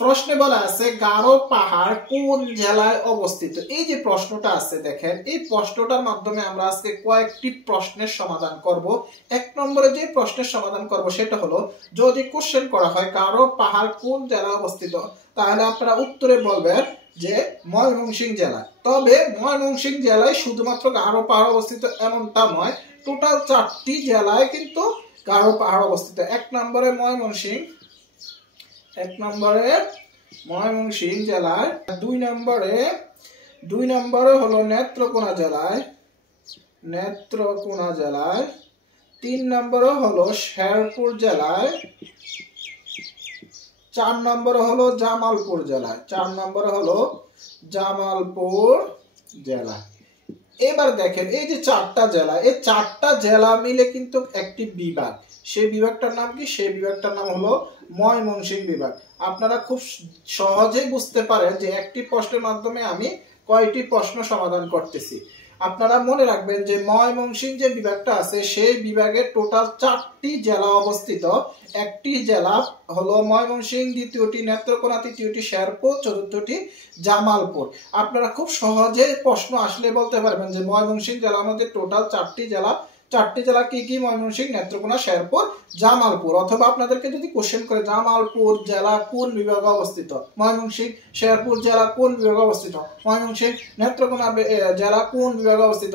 প্রশ্নে বলা আছে গারো পাহাড় কোন জেলায় অবস্থিত। এই যে প্রশ্নটা আছে দেখেন, এই প্রশ্নটার মাধ্যমে আমরা আজকে কয়েকটি প্রশ্নের সমাধান করব। এক নম্বরে যে প্রশ্নের সমাধান করব সেটা হলো, যদি কোশ্চেন করা হয় গারো পাহাড় কোন জেলায় অবস্থিত, তাহলে আপনারা উত্তরে বলবেন যে ময়মনসিংহ জেলায়। তবে ময়মনসিংহ জেলায় শুধুমাত্র গারো পাহাড় অবস্থিত এমনটা নয়, টোটাল 4টি জেলায় কিন্তু গারো পাহাড় অবস্থিত। এক নম্বরে ময়মনসিংহ জেলায়, দুই নম্বরে হলো নেত্রকোনা জেলায়, 3 নম্বরে হলো শেরপুর জেলায়, 4 নম্বরে হলো জামালপুর জেলা। এবার দেখেন এই যে 4টা জেলা, এই 4টা জেলা মিলে কিন্তু একটি বিভাগ। সেই বিভাগটার নাম কি? সেই বিভাগটার নাম হলো ময়মনসিংহ বিভাগ। আপনারা খুব সহজে বুঝতে পারেন যে একটি প্রশ্নের মাধ্যমে আমি কয়টি প্রশ্ন সমাধান করতেছি। আপনারা মনে রাখবেন যে ময়মনসিংহ যে বিভাগটা আছে সেই বিভাগে টোটাল 4টি জেলা অবস্থিত। একটি জেলা হলো ময়মনসিংহ, দ্বিতীয়টি নেত্রকোনা, তৃতীয়টি শেরপুর, চতুর্থটি জামালপুর। আপনারা খুব সহজে প্রশ্ন আসলে বলতে পারবেন যে ময়মনসিংহ জেলার মধ্যে টোটাল 4টি জেলা কি কি? ময়মনসিংহ, নেত্রকোনা, শেরপুর, জামালপুর। অথবা আপনাদেরকে যদি কোশ্চেন করে জামালপুর জেলা কোন বিভাগে অবস্থিত, ময়মনসিংহ শেরপুর জেলা কোন বিভাগে অবস্থিত, ময়মনসিংহ নেত্রকোনা জেলা কোন বিভাগে অবস্থিত,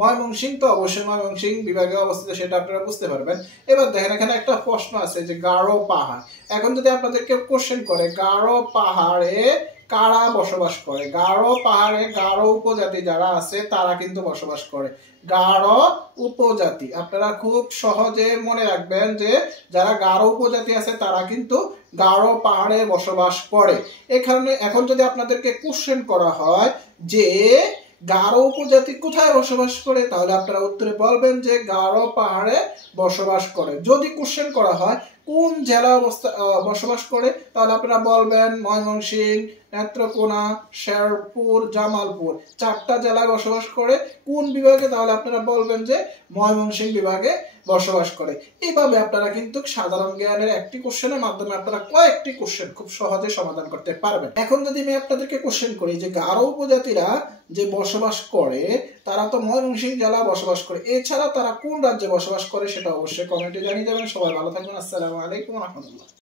ময়মনসিংহ তো অবশ্যই ময়মনসিংহ বিভাগে অবস্থিত, সেটা আপনারা বুঝতে পারবেন। এবার দেখেন এখানে একটা প্রশ্ন আছে যে গারো পাহাড়। এখন যদি আপনাদেরকে কোশ্চেন করে গারো পাহাড়ে কারা বসবাস করে, গারো পাহাড়ে গারো উপজাতি যারা আছে তারা কিন্তু বসবাস করে। গারো উপজাতি আপনারা খুব সহজে মনে রাখবেন যে যারা গারো উপজাতি আছে তারা কিন্তু গারো পাহাড়ে বসবাস করে। এখন যদি আপনাদেরকে কোশ্চেন করা হয় যে গারো উপজাতি কোথায় বসবাস করে, তাহলে আপনারা উত্তরে বলবেন যে গারো পাহাড়ে বসবাস করে। যদি কোশ্চেন করা হয় কোন জেলা বসবাস করে, তাহলে আপনারা বলবেন ময়মনসিংহ, নেত্রকোনা, শেরপুর, জামালপুর 4টা জেলায় বসবাস করে। কোন বিভাগে, তাহলে আপনারা বলবেন যে ময়মনসিংহ বিভাগে বসবাস করে। এইভাবে আপনারা কিন্তু সাধারণ জ্ঞানের একটি কোশ্চেনের মাধ্যমে আপনারা কয়েকটি কোশ্চেন খুব সহজে সমাধান করতে পারবেন। এখন যদি আমি আপনাদেরকে কোশ্চেন করি যে গারো উপজাতিরা যে বসবাস করে তারা তো ময়মনসিংহ জেলা বসবাস করে, এছাড়া তারা কোন রাজ্যে বসবাস করে সেটা অবশ্যই কমেন্টে জানিয়ে যাবেন। সবাই ভালো থাকবেন। আসসালামু আলাইকুম ওয়া রাহমাতুল্লাহ।